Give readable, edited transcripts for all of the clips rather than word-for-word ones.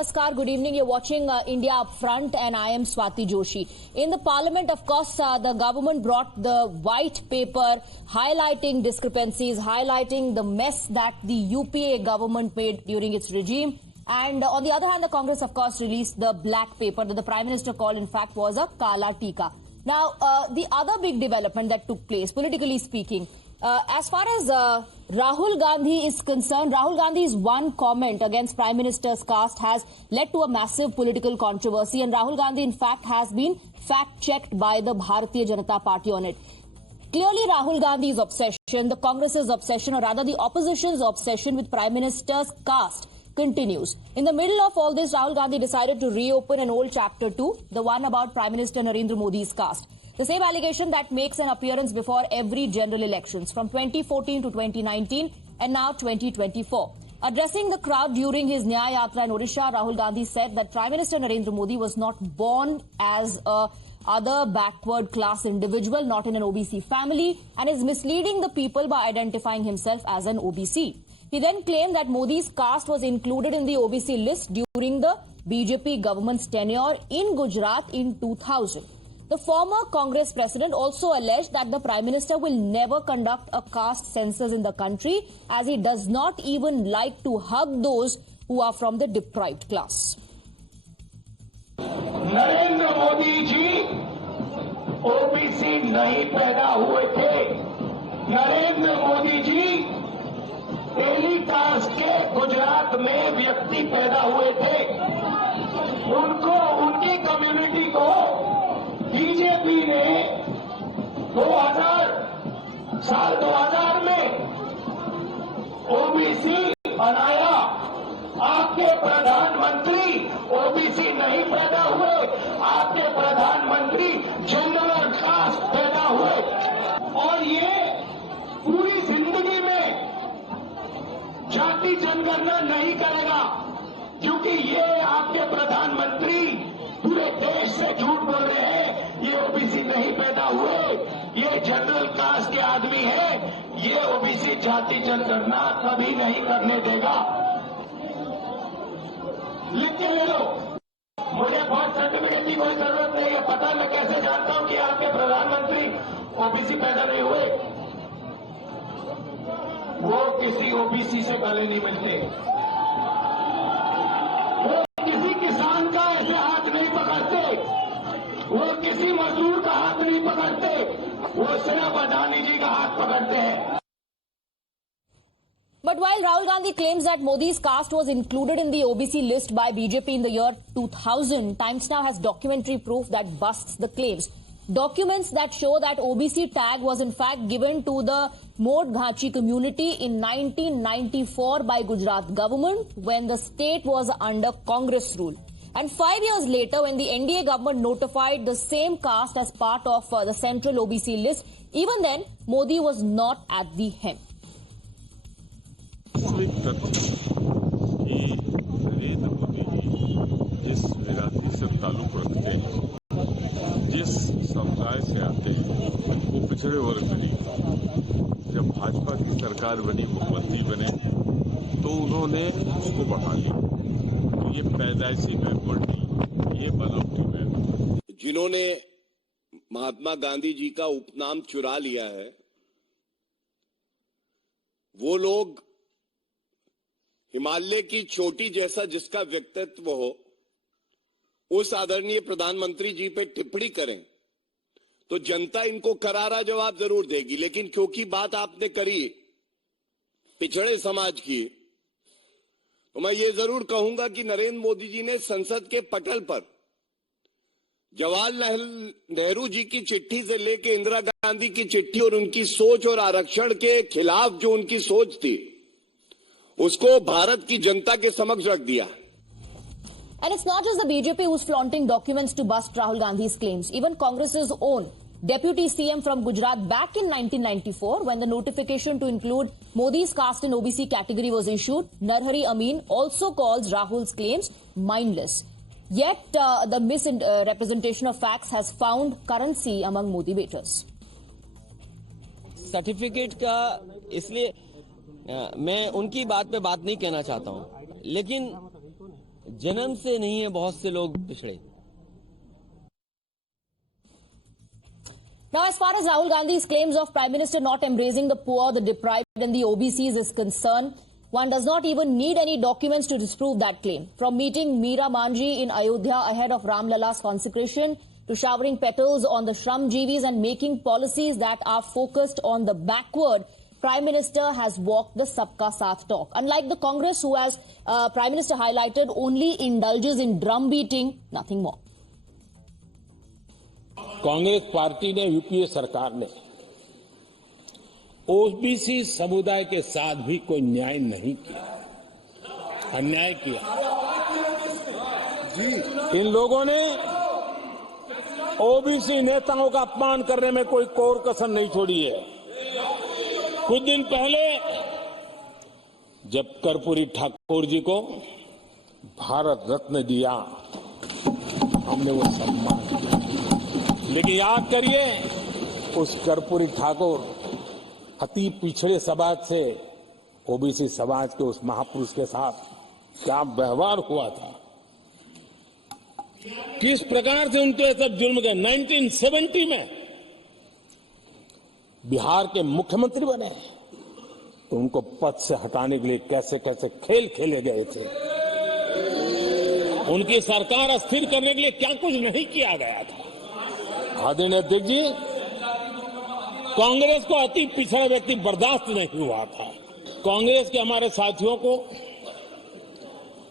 Namaskar, good evening. You're watching India Up Front and I am Swati Joshi. In the parliament, of course, the government brought the white paper highlighting discrepancies, highlighting the mess that the UPA government made during its regime. And on the other hand, the Congress, of course, released the black paper that the Prime Minister called, in fact, was a Kala Tika. Now, the other big development that took place, politically speaking, as far as Rahul Gandhi is concerned, Rahul Gandhi's one comment against Prime Minister's caste has led to a massive political controversy, and Rahul Gandhi, in fact, has been fact-checked by the Bharatiya Janata Party on it. Clearly, Rahul Gandhi's obsession, the Congress's obsession, or rather the opposition's obsession with Prime Minister's caste continues. In the middle of all this, Rahul Gandhi decided to reopen an old chapter 2, the one about Prime Minister Narendra Modi's caste. The same allegation that makes an appearance before every general elections from 2014 to 2019 and now 2024. Addressing the crowd during his Nyaya Yatra in Odisha, Rahul Gandhi said that Prime Minister Narendra Modi was not born as a other backward class individual, not in an OBC family, and is misleading the people by identifying himself as an OBC. He then claimed that Modi's caste was included in the OBC list during the BJP government's tenure in Gujarat in 2000. The former Congress president also alleged that the Prime Minister will never conduct a caste census in the country, as he does not even like to hug those who are from the deprived class. Narendra Modi ji OBC नहीं पैदा हुए थे। Narendra Modi ji Teli caste के गुजरात में व्यक्ति पैदा हुए थे। उनको, उनकी कम्युनिटी को बीजेपी ने 2000 में ओबीसी बनाया। आपके प्रधानमंत्री ओबीसी नहीं पैदा हुए, आपके प्रधानमंत्री जनरल कास्ट पैदा हुए, और ये पूरी जिंदगी में जाति जनगणना नहीं करेगा, क्योंकि ये आपके प्रधानमंत्री पूरे देश से झूठ बोल रहे हैं। ये ओबीसी नहीं पैदा हुए, ये जनरल कास्ट के आदमी है, ये ओबीसी जाति जनगणना कभी नहीं करने देगा। लिख के ले लो, मुझे बर्थ सर्टिफिकेट की कोई जरूरत नहीं है। पता मैं कैसे जानता हूं कि आपके प्रधानमंत्री ओबीसी पैदा नहीं हुए? वो किसी ओबीसी से गले नहीं मिलते, वो किसी किसान का ऐसे हाथ नहीं पकड़ते, वो किसी मजदूर का हाथ नहीं पकड़ते, वो सिर्फ अडानी जी का हाथ पकड़ते हैं। But while Rahul Gandhi claims that Modi's caste was included in the OBC list by BJP in the year 2000, Times Now has documentary proof that busts the claims. Documents that show that OBC tag was in fact given to the Mod Ghachi community in 1994 by Gujarat government when the state was under Congress rule. And 5 years later, when the NDA government notified the same caste as part of the central OBC list, even then, Modi was not at the helm. कि नरेंद्र मोदी जी जिस विरासत से ताल्लुक रखते हैं, जिस समुदाय से आते हैं, वो पिछड़े वर्ग में नहीं था। जब भाजपा की सरकार बनी, मुख्यमंत्री बने, तो उन्होंने उसको बढ़ा लिया। तो ये पैदाइशी बैकवर्ड नहीं, ये बनावटी बैकवर्ड। जिन्होंने महात्मा गांधी जी का उपनाम चुरा लिया है, वो लोग हिमालय की चोटी जैसा जिसका व्यक्तित्व हो, उस आदरणीय प्रधानमंत्री जी पे टिप्पणी करें तो जनता इनको करारा जवाब जरूर देगी। लेकिन क्योंकि बात आपने करी पिछड़े समाज की, तो मैं ये जरूर कहूंगा कि नरेंद्र मोदी जी ने संसद के पटल पर जवाहरलाल नेहरू जी की चिट्ठी से लेकर इंदिरा गांधी की चिट्ठी और उनकी सोच और आरक्षण के खिलाफ जो उनकी सोच थी, उसको भारत की जनता के समक्ष रख दिया। And it's not just the BJP who's flaunting documents to bust Rahul Gandhi's claims. Even Congress's own Deputy CM from Gujarat back in 1994, when the notification to include Modi's caste in OBC category was issued, Narhari Amin also calls Rahul's claims mindless. Yet the misrepresentation of facts has found currency among Modi baiters. Certificate का इसलिए मैं उनकी बात पे बात नहीं कहना चाहता हूं, लेकिन जन्म से नहीं है बहुत से लोग पिछड़े। Now, as far as Rahul Gandhi's claims of Prime Minister not embracing the poor, the deprived and the OBCs is concerned, one does not even need any documents to disprove that claim. From meeting Meera Manji in Ayodhya ahead of Ram Lala's consecration, to showering petals on the Shramjeevis and making policies that are focused on the backward, Prime Minister has walked the Sabka Saath talk. Unlike the Congress, who, as Prime Minister highlighted, only indulges in drum beating, nothing more. Congress party ने, UPA सरकार ने OBC समुदाय के साथ भी कोई न्याय नहीं किया, अन्याय किया। इन लोगों ने ओबीसी नेताओं का अपमान करने में कोई कोर कसर नहीं छोड़ी है। कुछ दिन पहले जब कर्पूरी ठाकुर जी को भारत रत्न दिया, हमने वो सम्मान किया, लेकिन याद करिए उस कर्पूरी ठाकुर अति पिछड़े समाज से ओबीसी समाज के उस महापुरुष के साथ क्या व्यवहार हुआ था, किस प्रकार से उनके सब जुल्म के। 1970 में बिहार के मुख्यमंत्री बने तो उनको पद से हटाने के लिए कैसे कैसे खेल खेले गए थे। उनकी सरकार अस्थिर करने के लिए क्या कुछ नहीं किया गया था। आदरणीय अध्यक्ष जी, कांग्रेस को अति पिछड़ा व्यक्ति बर्दाश्त नहीं हुआ था। कांग्रेस के हमारे साथियों को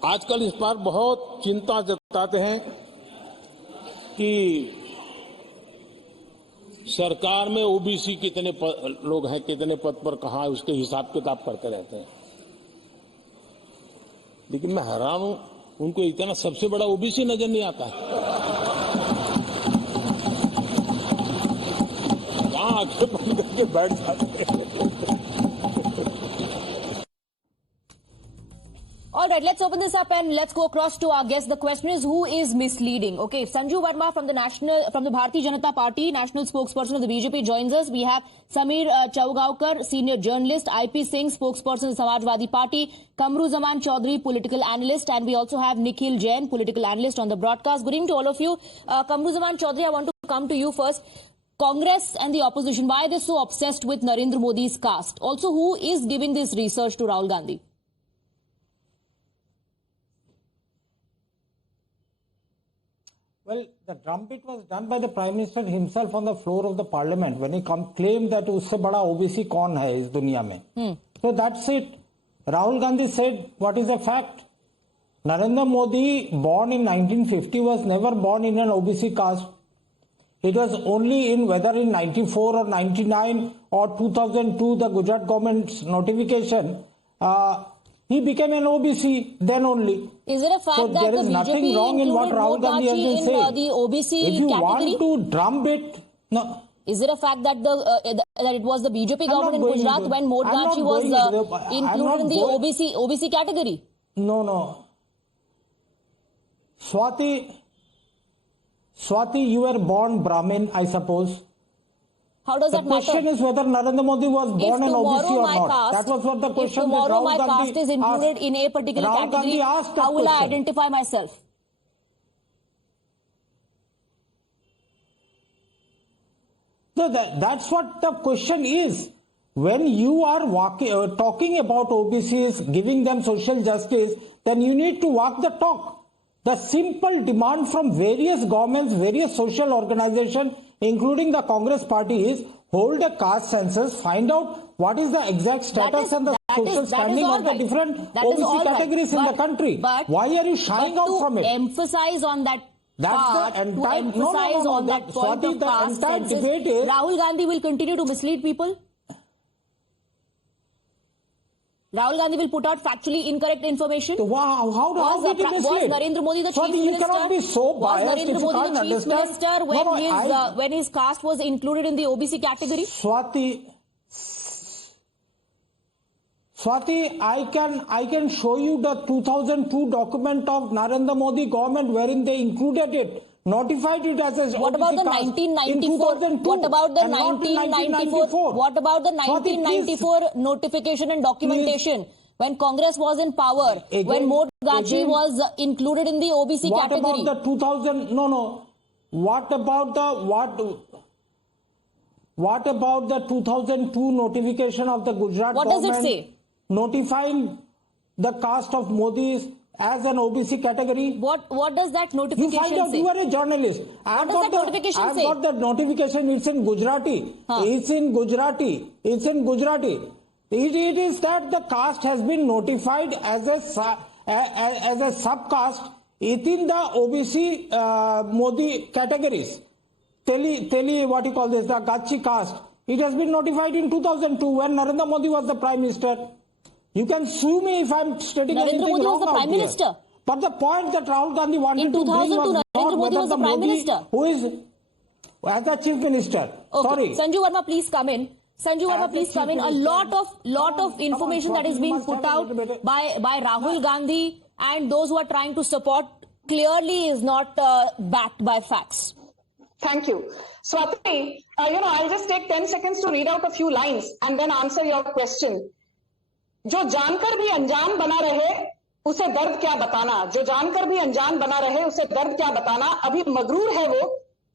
आजकल इस पर बहुत चिंता जताते हैं कि सरकार में ओबीसी कितने लोग हैं, कितने पद पर कहां, उसके हिसाब किताब करते रहते हैं। लेकिन मैं हैरान हूं, उनको इतना सबसे बड़ा ओबीसी नजर नहीं आता है। आंखें बंद करके बैठ जाते हैं। All right, let's open this up and let's go across to our guest. The question is, who is misleading? Okay, Sanju Verma from the Bharatiya Janata Party, national spokesperson of the BJP, joins us. We have Samir Chaugaukar, senior journalist, IP Singh, spokesperson of the Samajwadi Party, Kamru Zaman Chaudhary, political analyst, and we also have Nikhil Jain, political analyst on the broadcast. Good evening to all of you. Kamru Zaman Chaudhary, I want to come to you first. Congress and the opposition, why are they so obsessed with Narendra Modi's caste? Also, who is giving this research to Rahul Gandhi? Well, the drumbeat was done by the Prime Minister himself on the floor of the Parliament when he claimed that usse bada OBC kaun hai is duniya mein. So that's it. Rahul Gandhi said what is a fact. Narendra Modi, born in 1950, was never born in an OBC caste. It was only in whether in 94 or 99 or 2002, the Gujarat government's notification, he became an OBC then only. Is it a fact so that there the is BJP nothing wrong in what Rahul Gandhi has been saying. The OBC if you category? want to drum it, no. Is it a fact that that it was the BJP government in Gujarat when Modgachi was included in the OBC category? No. Swati, you were born Brahmin, I suppose. How does that matter? The question is whether Narendra Modi was born an OBC or not. Caste, that was what the question. If tomorrow my Gandhi caste is included asked. in a particular Rahul category, Gandhi asked that how will I question. identify myself? So that's what the question is. When you are talking about OBCs, giving them social justice, then you need to walk the talk. The simple demand from various governments, various social organizations, including the Congress party, is hold a caste census, find out what is the exact status and the social standing of the different OBC categories in the country. Why are you shying out from it? To emphasize on that part, to emphasize on that point of caste census, debate is, Rahul Gandhi will continue to mislead people? Rahul Gandhi will put out factually incorrect information? So how did he mislead? Was Narendra Modi the chief minister? You cannot be so biased. Was Narendra Modi the chief minister when his caste was included in the OBC category? Swati, I can show you the 2002 document of Narendra Modi government wherein they included it, notified it as a What about the 1994? What about the 1994? What about the 1994 notification and documentation? when Congress was in power, when Modi was included in the OBC what category. about the 2000? No. What about the 2002 notification of the Gujarat What does government it say? notifying the caste of Modi as an OBC category? What does that You notification find out, say? you are a journalist. What does that notification I've say? got the notification, it's in Gujarati. Huh. It's in Gujarati. It is that the caste has been notified as a subcaste within the OBC Modi categories. Teli, what you call this, the Gachi caste. It has been notified in 2002 when Narendra Modi was the Prime Minister. You can sue me if I'm stating Narendra anything Modi wrong was the out Prime here. Minister. But the point that Rahul Gandhi wanted In to bring 2002, was Narendra not Modi whether was the the Prime Modi Minister. who is as a Chief Minister. Okay. Sorry. Sanju Verma, please come in. Sanju Verma, As a please come in. A chief lot minister. of information that is You being must put have a out little bit- by Rahul Gandhi and those who are trying to support clearly is not backed by facts. Thank you. Swati, I'll just take 10 seconds to read out a few lines and then answer your question. जो जानकर भी अनजान बना रहे उसे दर्द क्या बताना, जो जानकर भी अनजान बना रहे उसे दर्द क्या बताना, अभी मगरूर है वो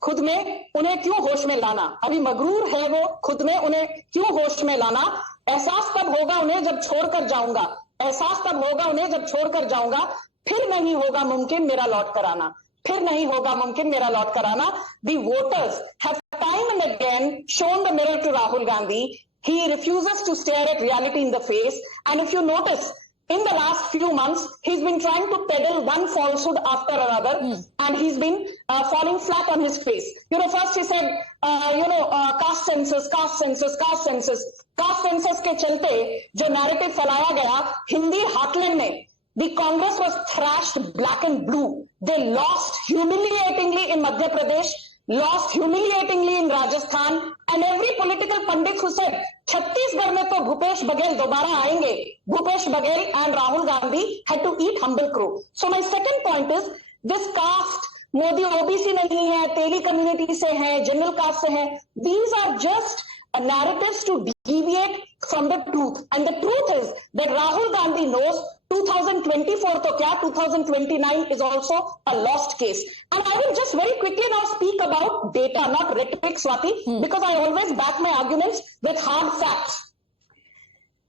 खुद में उन्हें क्यों होश में लाना, अभी मगरूर है वो खुद में उन्हें क्यों होश में लाना, एहसास तब होगा उन्हें जब छोड़कर जाऊंगा, एहसास तब होगा उन्हें जब छोड़कर जाऊंगा, फिर नहीं होगा मुमकिन मेरा लौट कर आना, फिर नहीं होगा मुमकिन मेरा लौट कर आना. The voters have time and again shown the mirror to Rahul Gandhi. He refuses to stare at reality in the face. And if you notice, in the last few months, he's been trying to peddle one falsehood after another, and he's been falling flat on his face. First he said, caste census, caste census, caste census. Caste census के चलते जो narrative फैलाया गया Hindi heartland में, the Congress was thrashed black and blue. They lost humiliatingly in Madhya Pradesh, lost humiliatingly in Rajasthan, and every political pundit who said Chhattisgarh में तो भूपेश बघेल दोबारा आएंगे, Bhupesh Baghel and Rahul Gandhi had to eat humble crow. So my second point is this caste, Modi OBC नहीं है, तेली community से है, general caste से है. These are just narratives to deviate from the truth. And the truth is that Rahul Gandhi knows 2024 to kya, 2029 is also a lost case. And I will just very quickly now speak about data, not rhetoric, Swati, because I always back my arguments with hard facts.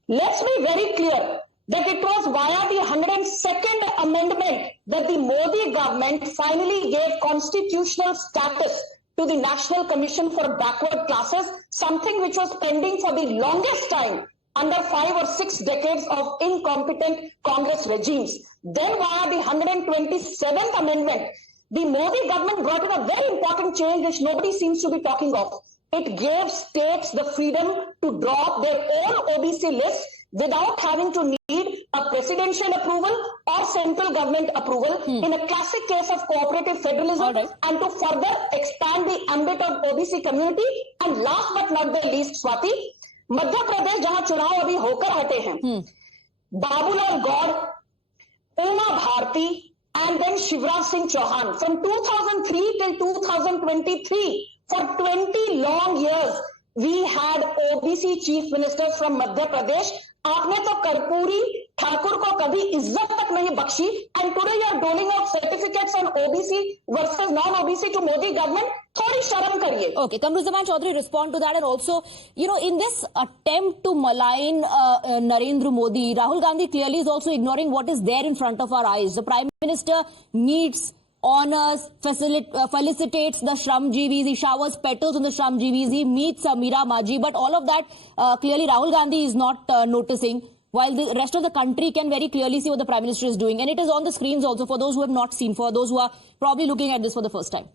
Let's be very clear that it was via the 102nd amendment that the Modi government finally gave constitutional status to the National Commission for Backward Classes, something which was pending for the longest time under 5 or 6 decades of incompetent Congress regimes. Then via the 127th amendment, the Modi government brought in a very important change which nobody seems to be talking of. It gave states the freedom to draw up their own OBC lists without having to need a presidential approval or central government approval in a classic case of cooperative federalism, and to further expand the ambit of OBC community. And last but not the least, Swati, Madhya Pradesh जहां चुनाव अभी होकर हटे हैं, Babulal Gaur, Uma Bharti, and then Shivraj Singh Chauhan. From 2003 till 2023, for 20 long years, we had OBC chief ministers from Madhya Pradesh. आपने तो कर्पूरी ठाकुर को कभी इज्जत तक नहीं Bakshi, and today you are doling out certificates on OBC versus non-OBC to Modi government. थोड़ी शर्म करिए. Okay, Kamruzaman Chaudhary, respond to that. And also, in this attempt to malign Narendra Modi, Rahul Gandhi clearly is also ignoring what is there in front of our eyes. The Prime Minister meets, honors, felicitates the Shramjeevis, he showers petals on the Shramjeevis, he meets Meera Maji, but all of that clearly Rahul Gandhi is not noticing, while the rest of the country can very clearly see what the Prime Minister is doing. And it is on the screens also for those who have not seen, for those who are probably looking at this for the first time.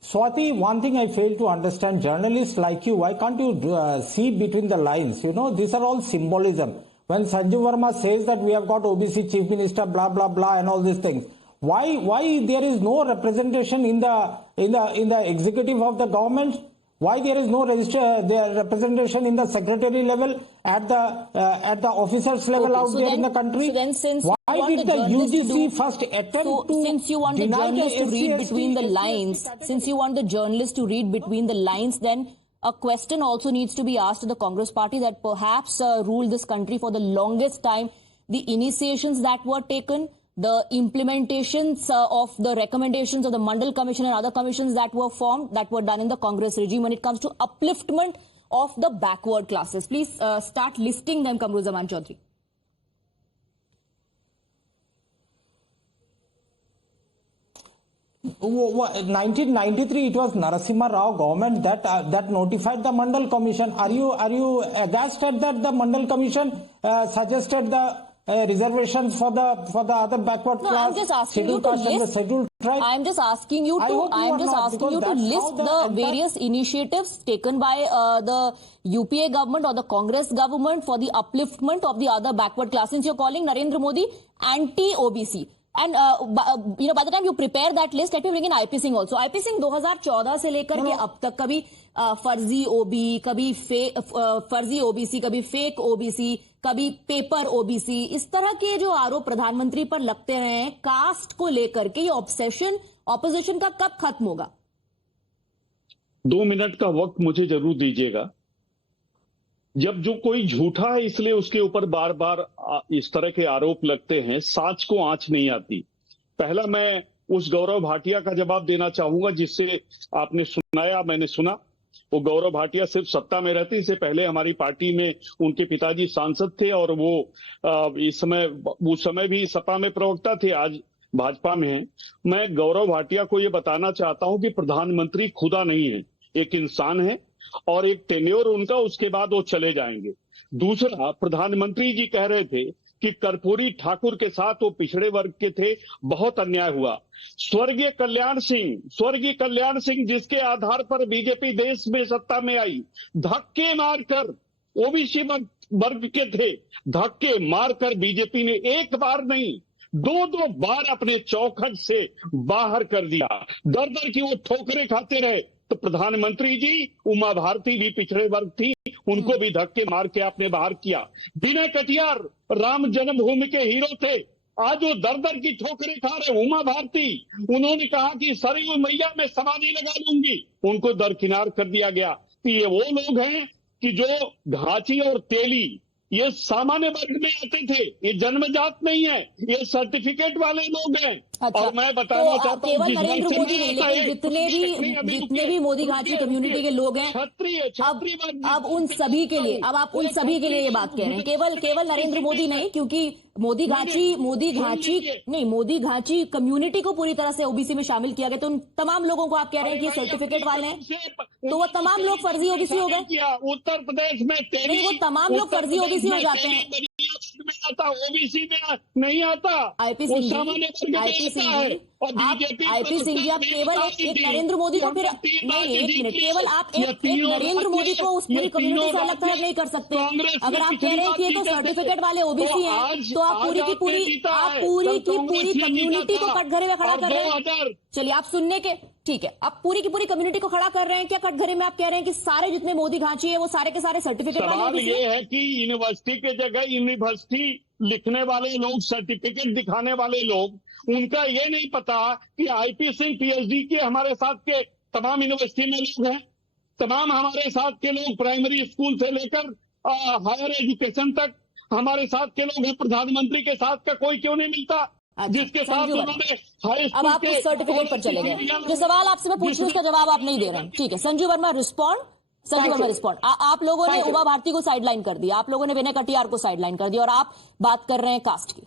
Swati, one thing I fail to understand, journalists like you, why can't you see between the lines? These are all symbolism. When Sanju Verma says that we have got OBC chief minister, blah, blah, blah, and all these things, why there is no representation in the executive of the government? Why there is no representation in the secretary level, at the officers level out there in the country? So then, since why did the UGC first attempt to since you want the deny journalist to read SC, between the ST lines, since you want the journalist to read between the lines, then a question also needs to be asked to the Congress party that perhaps ruled this country for the longest time. The initiations that were taken, the implementations of the recommendations of the Mandal Commission and other commissions that were formed, that were done in the Congress regime when it comes to upliftment of the backward classes. Please start listing them, Kamruzaman Chaudhary. 1993, it was Narasimha Rao government that notified the Mandal Commission. Are you aghast at that? The Mandal Commission suggested the reservations for the other backward class. I'm just asking you to list. I'm just asking you to list the various initiatives taken by the UPA government or the Congress government for the upliftment of the other backward class. Since you're calling Narendra Modi anti-OBC. And by the time you prepare that list, let me bring in IP Singh also. IP Singh 2014 से लेकर के अब तक कभी फर्जी ओबी, कभी फर्जी OBC, कभी फेक ओबीसी, कभी पेपर ओबीसी, इस तरह के जो आरोप प्रधानमंत्री पर लगते रहे हैं कास्ट को लेकर के, ये ऑब्सेशन ऑपोजिशन का कब खत्म होगा? 2 मिनट का वक्त मुझे जरूर दीजिएगा। जब जो कोई झूठा है इसलिए उसके ऊपर बार बार इस तरह के आरोप लगते हैं, साच को आंच नहीं आती। पहला मैं उस गौरव भाटिया का जवाब देना चाहूंगा जिससे आपने सुनाया, मैंने सुना। वो गौरव भाटिया सिर्फ सत्ता में रहते, इससे पहले हमारी पार्टी में उनके पिताजी सांसद थे और वो उस समय भी सपा में प्रवक्ता थे, आज भाजपा में है। मैं गौरव भाटिया को ये बताना चाहता हूं कि प्रधानमंत्री खुदा नहीं है, एक इंसान है और एक टेन्योर उनका, उसके बाद वो चले जाएंगे। दूसरा, प्रधानमंत्री जी कह रहे थे कि कर्पूरी ठाकुर के साथ वो पिछड़े वर्ग के थे, बहुत अन्याय हुआ। स्वर्गीय कल्याण सिंह जिसके आधार पर बीजेपी देश में सत्ता में आई, धक्के मारकर ओबीसी वर्ग के थे, धक्के मारकर बीजेपी ने एक बार नहीं 2 बार अपने चौखट से बाहर कर दिया। दर दर की वो ठोकरें खाते रहे। तो प्रधानमंत्री जी, उमा भारती भी पिछड़े वर्ग थी, उनको भी धक्के मार के आपने बाहर किया। विनय कटियार राम जन्मभूमि के हीरो थे, आज वो दर दर की ठोकरें खा रहे। उमा भारती, उन्होंने कहा कि सरयू मैया मैं समाधि लगा लूंगी, उनको दरकिनार कर दिया गया। तो ये वो लोग हैं कि जो घाची और तेली ये सामान्य वर्ग में आते थे, ये जन्मजात नहीं है, ये सर्टिफिकेट वाले लोग हैं। अच्छा, और मैं बताना चाहता हूँ केवल नरेंद्र मोदी नहीं, लेकिन जितने भी मोदी घाटी कम्युनिटी के लोग हैं, अब उन सभी के लिए, अब आप उन सभी के लिए ये बात कह रहे हैं, केवल नरेंद्र मोदी नहीं, क्योंकि मोदी घाटी कम्युनिटी को पूरी तरह से ओबीसी में शामिल किया गया। तो उन तमाम लोगों को आप कह रहे हैं कि सर्टिफिकेट वाले हैं, तो वो तमाम लोग फर्जी ओबीसी हो गए। उत्तर प्रदेश में नहीं, वो तमाम लोग फर्जी ओबीसी हो जाते हैं। में आता, ओबीसी में नहीं आता। आईपी सिंह जी, आप केवल एक नरेंद्र मोदी को, फिर नहीं, एक मिनट, केवल आप एक नरेंद्र मोदी को उस पूरी कम्युनिटी से अलग थलग नहीं कर सकते। अगर आप कह रहे हैं कि ये तो सर्टिफिकेट वाले ओबीसी हैं, तो आप पूरी की पूरी कम्युनिटी को कटघरे में खड़ा कर रहे हैं। चलिए, आप सुनने के, ठीक है, आप पूरी की पूरी कम्युनिटी को खड़ा कर रहे हैं क्या कटघरे में? आप कह रहे हैं कि सारे जितने मोदी घांची है वो सारे के सारे सर्टिफिकेट वाले सवाल ये है कि यूनिवर्सिटी के जगह यूनिवर्सिटी लिखने वाले लोग, सर्टिफिकेट दिखाने वाले लोग, उनका ये नहीं पता कि आईपी सिंह पीएचडी के हमारे साथ के तमाम यूनिवर्सिटी में लोग हैं, तमाम हमारे साथ के लोग प्राइमरी स्कूल से लेकर हायर एजुकेशन तक हमारे साथ के लोग हैं। प्रधानमंत्री के साथ का कोई क्यों नहीं मिलता जिसके साथ उन्होंने हाई स्कूल। अब आप उस सर्टिफिकेट पर चले गए। जो सवाल आपसे मैं पूछ रही हूँ उसका जवाब आप नहीं दे रहे हैं, ठीक है। संजू वर्मा रिस्पॉन्ड। आप लोगों ने उमा भारती को साइडलाइन कर दिया, आप लोगों ने विनय कटियार को साइडलाइन कर दिया, और आप बात कर रहे हैं कास्ट की।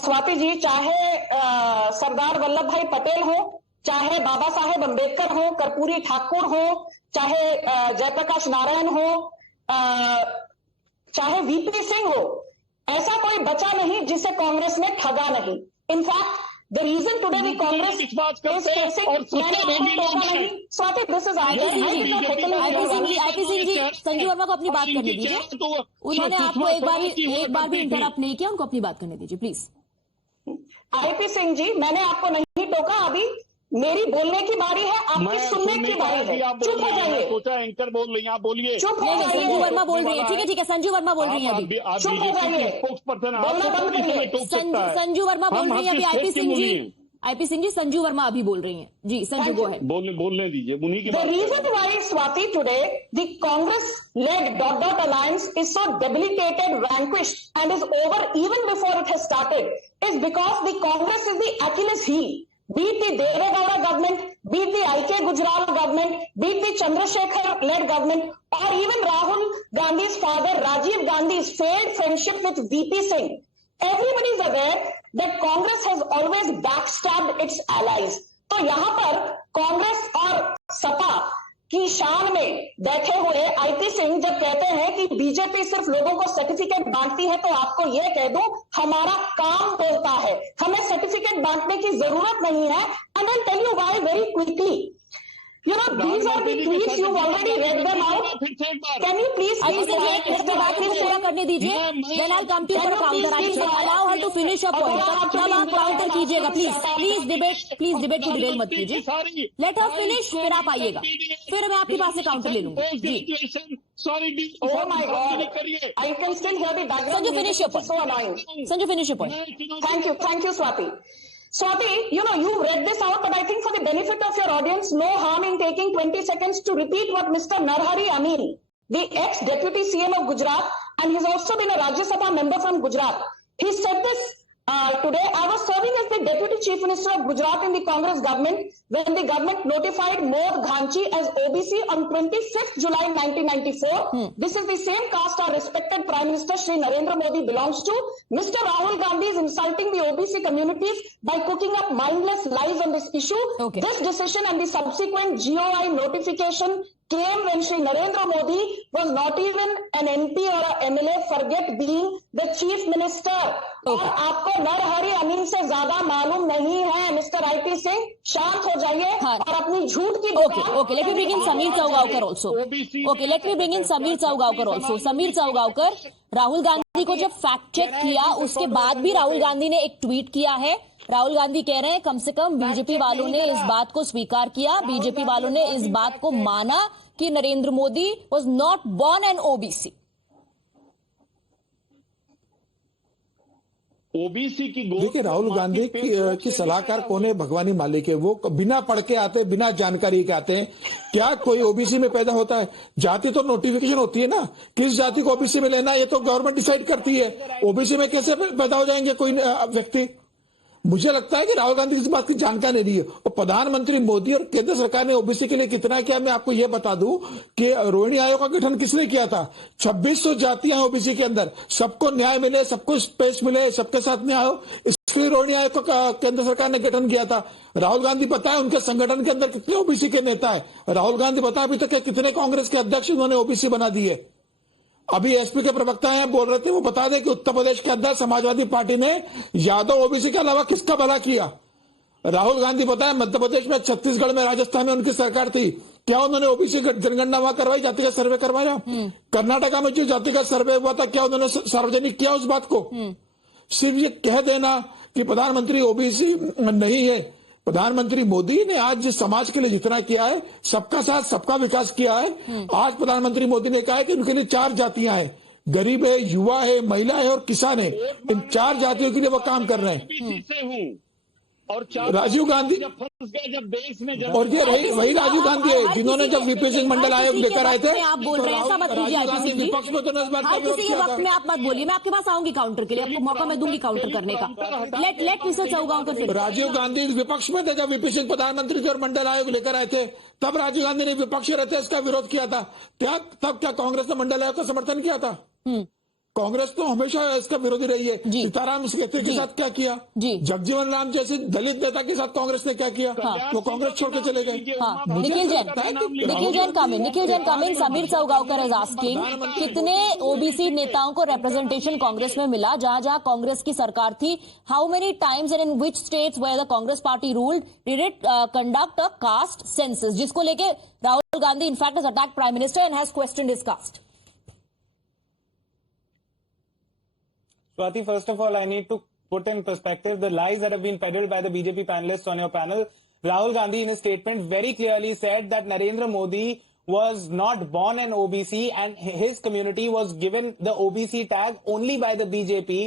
स्वाति जी, चाहे सरदार वल्लभ भाई पटेल हो, चाहे बाबा साहेब अम्बेडकर हो, कर्पूरी ठाकुर हो, चाहे जयप्रकाश नारायण हो, चाहे वीपी सिंह हो, ऐसा कोई बचा नहीं जिसे कांग्रेस ने ठगा नहीं। In fact the reason today the Congress is facing, Swati, this is IP Singh ji, Sanju Verma को अपनी बात करने दीजिए। उन्होंने आपको एक बार भी इंटरप्ट नहीं किया, उनको अपनी बात करने दीजिए प्लीज। आईपी सिंह जी, मैंने आपको नहीं टोका, अभी मेरी बोलने की बारी है, आपकी सुनने की बारी है। चुप हो जाइए। सोचा एंकर बोल रही हैं, आप बोलिए। चुप हो जाइए। संजू वर्मा बोल रही है, ठीक है, संजू वर्मा बोल रही है अभी। चुप हो जाइए, बोलना बंद करिए। संजू वर्मा बोल रही है अभी। आईपी सिंह जी, आईपी सिंह जी, संजू वर्मा अभी बोल रही हैं। जी संजू, गो अहेड। बोलने दीजिए उन्हीं की The बात कर रहे हैं। reason why, Swati, today the Congress-led ... alliance is so debilitated, vanquished, and is over even before it has started is because the Congress is the Achilles heel. Beat the Deve Gowda government, beat the I.K. Gujral government, beat the Chandrasekhar-led government, or even Rahul Gandhi's father Rajiv Gandhi's failed friendship with VP Singh. Everybody is aware that Congress has always backstabbed its allies. तो यहाँ पर कांग्रेस और सपा की शान में बैठे हुए IP Singh जब कहते हैं कि बीजेपी सिर्फ लोगों को सर्टिफिकेट बांटती है, तो आपको यह कह दूं, हमारा काम बोलता है, हमें सर्टिफिकेट बांटने की जरूरत नहीं है। And I tell you why very quickly. You know, these are the tweets, you've already read them out. Can you please इसके बाद प्लीज पूरा करने दीजिए, then I'll come to you for a counter. Allow her to finish her point. तब आप counter कीजिएगा please debate को detail मत कीजिए। लेट हर फिनिश, फिर आप आइएगा, फिर मैं आपके पास से काउंटर ले लूंगी। जी Oh my God, I can still hear the background. Sanju, finish your point. So annoying. Sanju, finish your point. Thank you, Swati. Swati, you know, you read this out, but I think for the benefit of your audience, no harm in taking 20 seconds to repeat what Mr. Narhari Amini, the ex-deputy CM of Gujarat, and he's also been a Rajya Sabha member from Gujarat. He said this today. I was serving as the deputy chief minister of Gujarat in the Congress government when the government notified Mod Ghanchi as OBC on 25th July 1994. This is the same caste our respected Prime Minister Shri Narendra Modi belongs to. Mr. Rahul Gandhi is insulting the OBC communities by cooking up mindless lies on this issue. Okay. This decision and the subsequent GOI notification came when Shri Narendra Modi was not even an MP or a MLA, forget being the chief minister. और आपको नरहरि अमीन से ज्यादा मालूम नहीं है। Mister IP Singh, शांत हो जाइए और अपनी झूठ की Okay, let me bring in Sameer Chowgaonkar also. Okay, let me bring in Sameer Chowgaonkar also. Sameer Chowgaonkar, Rahul Gandhi को जब फैक्ट चेक किया, उसके बाद भी राहुल गांधी ने एक ट्वीट किया है। राहुल गांधी कह रहे हैं कम से कम बीजेपी वालों ने इस बात को स्वीकार किया, बीजेपी वालों ने इस बात को माना कि Narendra Modi was not born an OBC. OBC की देखिए, राहुल गांधी की सलाहकार कौन है? भगवानी मालिक है। वो बिना पढ़ के आते, बिना जानकारी के आते हैं। क्या कोई ओबीसी में पैदा होता है? जाति तो नोटिफिकेशन होती है ना, किस जाति को ओबीसी में लेना, ये तो गवर्नमेंट डिसाइड करती है। ओबीसी में कैसे पैदा हो जाएंगे कोई व्यक्ति? मुझे लगता है कि राहुल गांधी इस बात की जानकारी नहीं है। और प्रधानमंत्री मोदी और केंद्र सरकार ने ओबीसी के लिए कितना किया, मैं आपको यह बता दूं कि रोहिणी आयोग का गठन किसने किया था? 2600 जातियां हैं ओबीसी के अंदर, सबको न्याय मिले, सबको स्पेस मिले, सबके साथ न्याय हो, इसके लिए रोहिणी आयोग का केंद्र सरकार ने गठन किया था। राहुल गांधी बताए उनके संगठन के अंदर कितने ओबीसी के नेता है? राहुल गांधी बताए अभी तक कितने कांग्रेस के अध्यक्ष उन्होंने ओबीसी बना दिए? अभी एसपी के प्रवक्ता हैं बोल रहे थे, वो बता दें कि उत्तर प्रदेश के अंदर समाजवादी पार्टी ने यादव ओबीसी के अलावा किसका भला किया? राहुल गांधी बताया मध्य प्रदेश में, छत्तीसगढ़ में, राजस्थान में उनकी सरकार थी, क्या उन्होंने ओबीसी जनगणना वहां करवाई, जातिगत सर्वे करवाया? कर्नाटका में जो जातिगत सर्वे हुआ था, क्या उन्होंने सार्वजनिक किया उस बात को? सिर्फ ये कह देना कि प्रधानमंत्री ओबीसी नहीं है। प्रधानमंत्री मोदी ने आज समाज के लिए जितना किया है, सबका साथ सबका विकास किया है। आज प्रधानमंत्री मोदी ने कहा है कि उनके लिए 4 जातियां हैं, गरीब है, युवा है, महिला है और किसान है। इन 4 जातियों के लिए वो काम कर रहे हैं। और राजीव गांधी जब फंस गए, जब देश में और ये वही राजीव गांधी है जिन्होंने जब वीपी सिंह मंडल आयोग लेकर आए थे, आप बोल रहे हैं, ऐसा मत कीजिए आईपी सिंह। विपक्ष में तो इस बात का हर विरोध किसी के किया वक्त था। में आप मत बोलिए, मैं आपके पास आऊंगी काउंटर के लिए, आपको मौका मैं दूंगी काउंटर करने का। लेट मिस्टर चौगांवकर फिर। राजीव गांधी विपक्ष में थे जब वीपी सिंह प्रधानमंत्री थे और मंडल आयोग लेकर आए थे, तब राजीव गांधी ने विपक्ष रहते इसका विरोध किया था। तब क्या कांग्रेस ने मंडल आयोग का समर्थन किया था? कांग्रेस तो हमेशा इसका विरोधी रही है। सीताराम सेठी के साथ क्या किया? जगजीवन राम जैसे दलित नेता के साथ कांग्रेस ने क्या किया? वो कांग्रेस छोड़ के चले गए। निखिल जैन कामिन, समीर चौगांवकर इज आस्किंग, कितने ओबीसी नेताओं को रिप्रेजेंटेशन कांग्रेस में मिला जहां जहां कांग्रेस की सरकार थी? How many times and in which states were the Congress party ruled did it conduct a caste census, जिसको लेके Rahul Gandhi in fact has attacked prime minister and has questioned his caste? Swati, first of all, I need to put in perspective the lies that have been peddled by the BJP panelists on your panel. Rahul Gandhi, in his statement, very clearly said that Narendra Modi was not born an OBC and his community was given the OBC tag only by the BJP.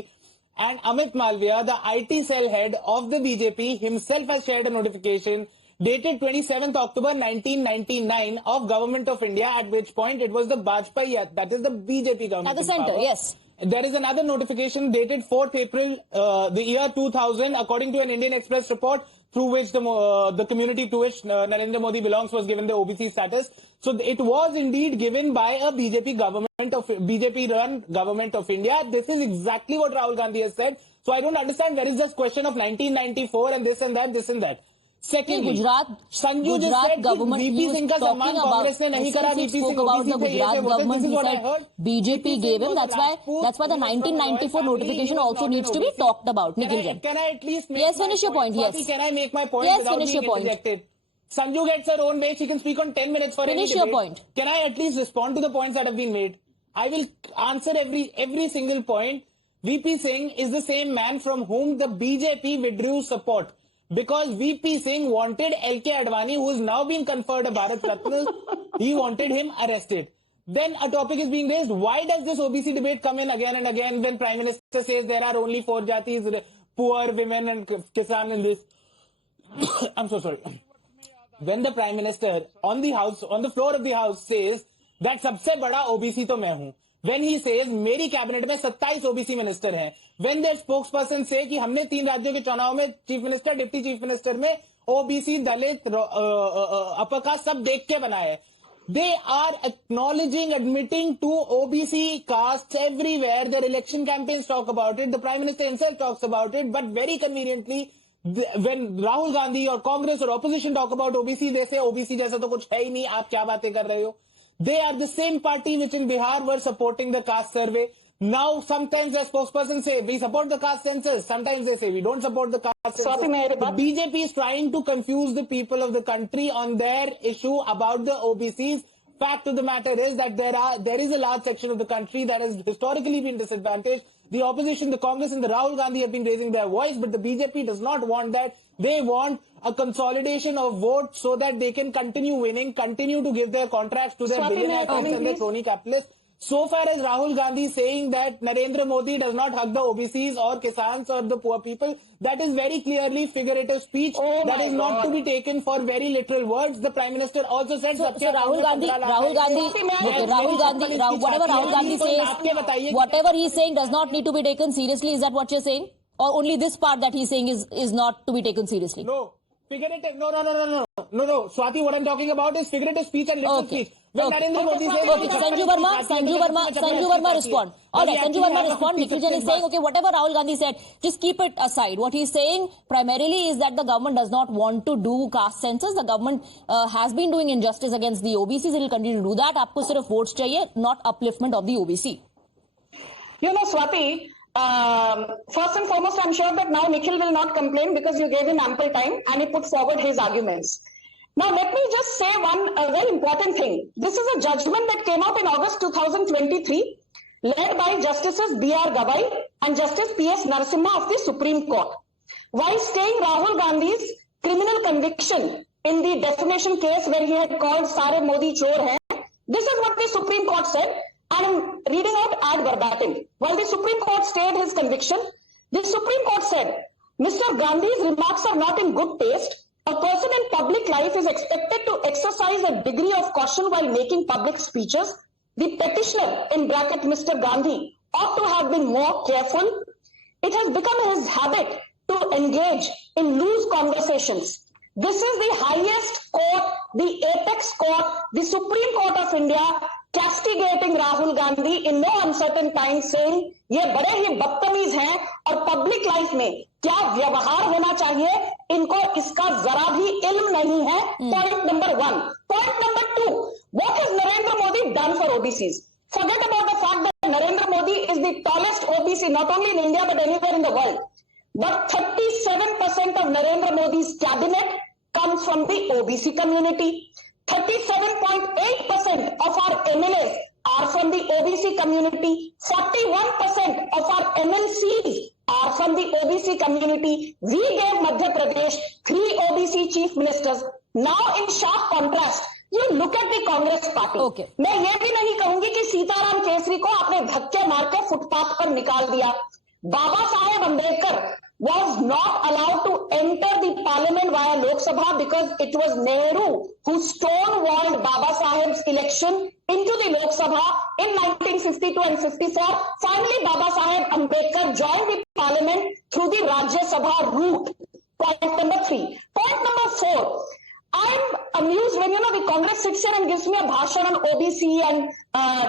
And Amit Malviya, the IT cell head of the BJP, himself has shared a notification dated 27th October 1999 of Government of India, at which point it was the Bajpayee, that is the BJP government. At the in center, power. yes. There is another notification dated 4th April, the year 2000, according to an Indian Express report, through which the community to which Narendra Modi belongs was given the OBC status. So it was indeed given by a BJP-run government of India. This is exactly what Rahul Gandhi has said. So I don't understand where is this question of 1994 and this and that, this and that. Secondly, Sanju just said VP Singh का सम्मान कांग्रेस ने नहीं करा. VP Singh about the OBC थे, ये Gujarat थे, government. this is He what I said heard. BJP gave him. That's why the 1994 notification also needs to be talked about. Nikhil Jain. Can I at least make Yes, my finish your point. Swati, Yes. Can I make my point Yes, without finish being your point. interjected? Sanju gets her own way. She can speak on 10 minutes for Finish any your debate. point. Can I at least respond to the points that have been made? I will answer every single point. VP Singh is the same man from whom the BJP withdrew support. Because VP Singh wanted LK Advani, who is now being conferred a Bharat Ratna, he wanted him arrested. Then a topic is being raised. Why does this OBC debate come in again and again when Prime Minister says there are only 4 jatis, poor, women and Kisan in this? I'm so sorry. When the Prime Minister on the floor of the House says that सबसे बड़ा OBC तो मैं हूं. When he says मेरी cabinet में 27 OBC minister हैं. When their spokesperson say कि हमने 3 राज्यों के चुनाव में chief minister, deputy chief minister में OBC, दलित, अपर कास्ट सब देख के बनाए. They are acknowledging, admitting to OBC castes everywhere. Their election campaigns talk about it. The Prime Minister himself talks about it. But very conveniently, when Rahul Gandhi or Congress or opposition talk about OBC, they say OBC जैसा तो कुछ है ही नहीं, आप क्या बातें कर रहे हो? They are the same party which in Bihar were supporting the caste survey. Now, sometimes their spokespersons say, we support the caste census. Sometimes they say, we don't support the caste census. The BJP is trying to confuse the people of the country on their issue about the OBCs. Fact of the matter is that there is a large section of the country that has historically been disadvantaged. The opposition, the Congress and the Rahul Gandhi have been raising their voice, but the BJP does not want that. They want a consolidation of votes so that they can continue winning, continue to give their contracts to their billionaire funds and their crony capitalists. So far as Rahul Gandhi saying that Narendra Modi does not hug the OBCs or Kisans or the poor people, that is very clearly figurative speech. That is not to be taken for very literal words. The Prime Minister also said... So Rahul Gandhi, whatever Rahul Gandhi says, whatever he's saying does not need to be taken seriously. Is that what you're saying? Or only this part that he's saying is not to be taken seriously? No. Figurative. No. Swati, what I'm talking about is figurative speech and literal speech. When Narendra Modi says... Sanju Verma respond. All right, Sanju Verma respond. Nikhil Jain is saying, okay, whatever Rahul Gandhi said, just keep it aside. What he's saying primarily is that the government does not want to do caste census. The government has been doing injustice against the OBCs. It will continue to do that. Aapko sirf votes chahiye, not upliftment of the OBC. You know, Swati, first and foremost, I'm sure that now Nikhil will not complain because you gave him ample time and he put forward his arguments. Now, let me just say one very important thing. This is a judgment that came out in August 2023, led by Justices B.R. Gavai and Justice P.S. Narasimha of the Supreme Court. While staying Rahul Gandhi's criminal conviction in the defamation case where he had called Sare Modi Chor Hai, this is what the Supreme Court said. I'm reading out ad verbatim. While the Supreme Court stayed his conviction, the Supreme Court said, Mr. Gandhi's remarks are not in good taste. A person in public life is expected to exercise a degree of caution while making public speeches. The petitioner, in bracket Mr. Gandhi, ought to have been more careful. It has become his habit to engage in loose conversations. This is the highest court, the apex court, the Supreme Court of India, castigating Rahul Gandhi in no uncertain time, saying ये बड़े ही बदतमीज हैं और public life में क्या व्यवहार होना चाहिए इनको इसका जरा भी इल्म नहीं है. Point number 1. Point number 2. What has Narendra Modi done for OBCs? Forget about the fact that Narendra Modi is the tallest OBC not only in India but anywhere in the world. But 37% of Narendra Modi's cabinet comes from the OBC community. 37.8% of our MLAs are from the OBC community. 41% of our MLCs are from the OBC community. We gave Madhya Pradesh 3 OBC chief ministers. Now in sharp contrast, you look at the Congress party. Okay. मैं ये भी नहीं कहूंगी कि सीताराम केसरी को आपने धक्के मार के फुटपाथ पर निकाल दिया. Baba Saheb Ambedkar was not allowed to enter the parliament via Lok Sabha because it was Nehru who stonewalled Baba Saheb's election into the Lok Sabha in 1952 and 54. Finally, Baba Saheb Ambedkar joined the parliament through the Rajya Sabha route. Point number 3. Point number 4. I'm amused when, the Congress sits here and gives me a bhashan on OBC and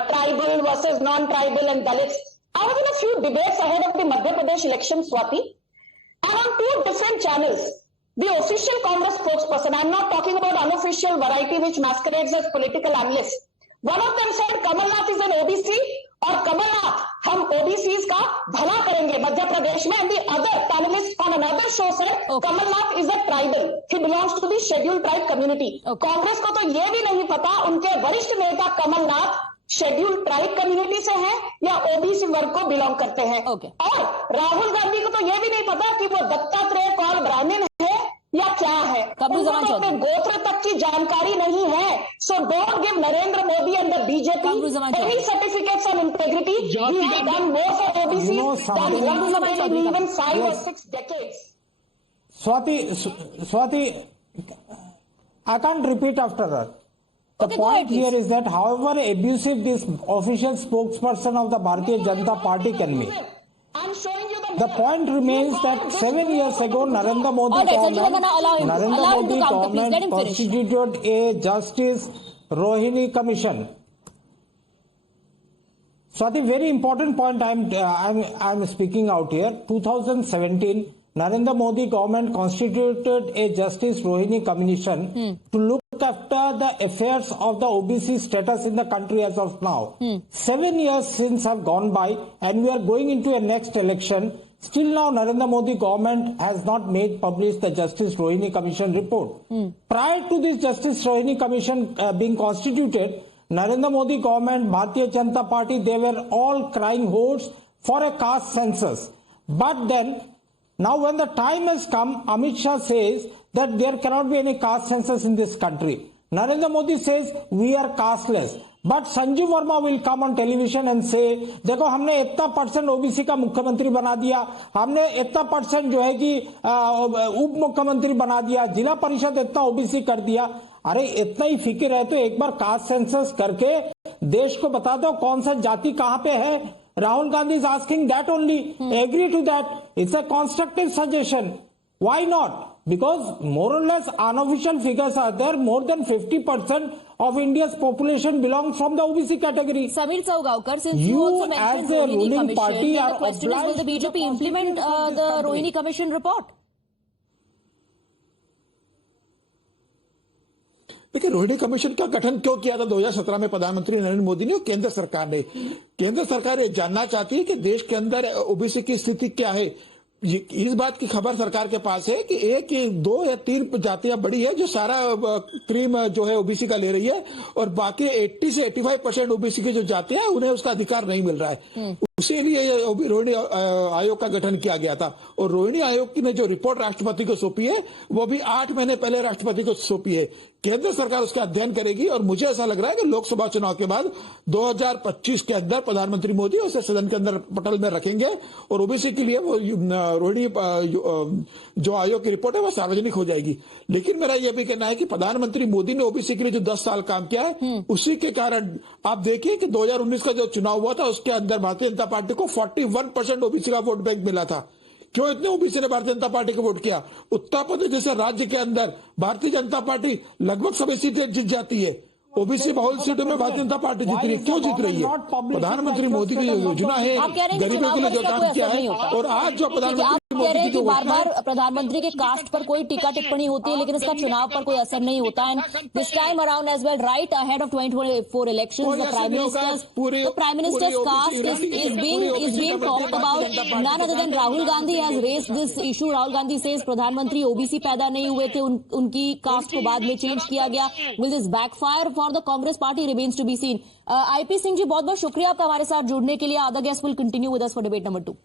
tribal versus non-tribal and Dalits. I was in a few debates ahead of the Madhya Pradesh election, Swati, and on 2 different channels, the official Congress spokesperson, I'm not talking about unofficial variety which masquerades as political analyst. One of them said Kamal Nath is an OBC और Kamal Nath हम OBCs का भला करेंगे मध्य प्रदेश में, and the other panelist on another show said Kamal Nath is a tribal, he belongs to the scheduled tribe community. Congress को तो ये भी नहीं पता उनके वरिष्ठ नेता Kamal Nath scheduled tribe community से हैं या ओबीसी वर्ग को बिलोंग करते हैं। और राहुल गांधी को तो यह भी नहीं पता कि वो दत्तात्रेय कौल ब्राह्मण है या क्या है, उनको अपने गोत्र तक की जानकारी नहीं है। So don't give Narendra Modi and the BJP any certificates on integrity. We have done more for OBC than even 5 or 6 decades. Swati, I can't repeat after her. The point here is that however abusive this official spokesperson of the Bharatiya Janata Party can be, the point remains that 7 years ago Narendra Modi government constituted a Justice Rohini Commission. So the very important point I'm speaking out here. 2017 Narendra Modi government constituted a Justice Rohini Commission to look after the affairs of the OBC status in the country as of now. 7 years since have gone by and we are going into a next election. Still now Narendra Modi government has not made publish the Justice Rohini Commission report. Prior to this Justice Rohini Commission being constituted, Narendra Modi government, Bharatiya Janata Party, they were all crying hoarse for a caste census. But then, now when the time has come, Amit Shah says that there cannot be any caste census in this country. Narendra Modi says we are casteless. But Sanjeev Verma will come on television and say, देखो हमने इतना % OBC का मुख्यमंत्री बना दिया, हमने इतना % जो है कि उप मुख्यमंत्री बना दिया, जिला परिषद इतना ओबीसी कर दिया। अरे इतना ही फिक्र है तो एक बार कास्ट सेंसस करके देश को बता दो कौन सा जाति कहां पे है। Rahul Gandhi is asking that only. Agree to that. It's a constructive suggestion. Why not? Because more or less unofficial figures are there. More than 50% of India's population belongs from the OBC category. Samir Saugawkar, since you also mentioned as a Rohini ruling party Commission, are the question is, will the BJP implement the Rohini Commission report? देखिए, Rohini commission का गठन क्यों किया था 2017 में प्रधानमंत्री नरेंद्र मोदी ने और केंद्र सरकार ने? केंद्र सरकार ये जानना चाहती है कि देश के अंदर ओबीसी की स्थिति क्या है। इस बात की खबर सरकार के पास है कि 1, 2 या 3 जातियां बड़ी है जो सारा क्रीम जो है ओबीसी का ले रही है और बाकी 80 से 85% ओबीसी की जो जातियां हैं उन्हें उसका अधिकार नहीं मिल रहा है। इसीलिए रोहिणी आयोग का गठन किया गया था और रोहिणी आयोग की ने जो रिपोर्ट राष्ट्रपति को सौंपी है वो भी 8 महीने पहले राष्ट्रपति को सौंपी है। केंद्र सरकार उसका अध्ययन करेगी और मुझे ऐसा लग रहा है कि लोकसभा चुनाव के बाद 2025 के अंदर प्रधानमंत्री मोदी उसे सदन के अंदर पटल में रखेंगे और ओबीसी के लिए वो रोहिणी जो आयोग की रिपोर्ट है वो सार्वजनिक हो जाएगी। लेकिन मेरा यह भी कहना है कि प्रधानमंत्री मोदी ने ओबीसी के लिए जो 10 साल काम किया है उसी के कारण आप देखिए कि 2019 का जो चुनाव हुआ था उसके अंदर भारतीय जनता पार्टी को 41% ओबीसी का वोट बैंक मिला था। क्यों इतने ओबीसी ने भारतीय जनता पार्टी को वोट किया? उत्तर प्रदेश जैसे राज्य के अंदर भारतीय जनता पार्टी लगभग सभी सीटें जीत जाती है। ओबीसी बहुल सीटों में भारतीय जनता पार्टी जीत रही है। क्यों जीत रही है? प्रधानमंत्री मोदी की जो योजना है, गरीबों के लिए जो काम किया है और आज जो प्रधानमंत्री कह रहे हैं कि बार बार प्रधानमंत्री के कास्ट पर कोई टीका टिप्पणी होती है लेकिन उसका चुनाव पर कोई असर नहीं होता है। This time around as well, right ahead of 2024 elections, the prime minister's caste is being talked about. None other than Rahul Gandhi has raised this issue. Rahul Gandhi says प्रधानमंत्री ओबीसी पैदा नहीं हुए थे, उनकी कास्ट को बाद में change किया गया. Will this backfire for the Congress party? Remains to be seen. IP Singh ji, बहुत बहुत शुक्रिया आपका हमारे साथ जुड़ने के लिए. Other guest will continue with us for debate number 2.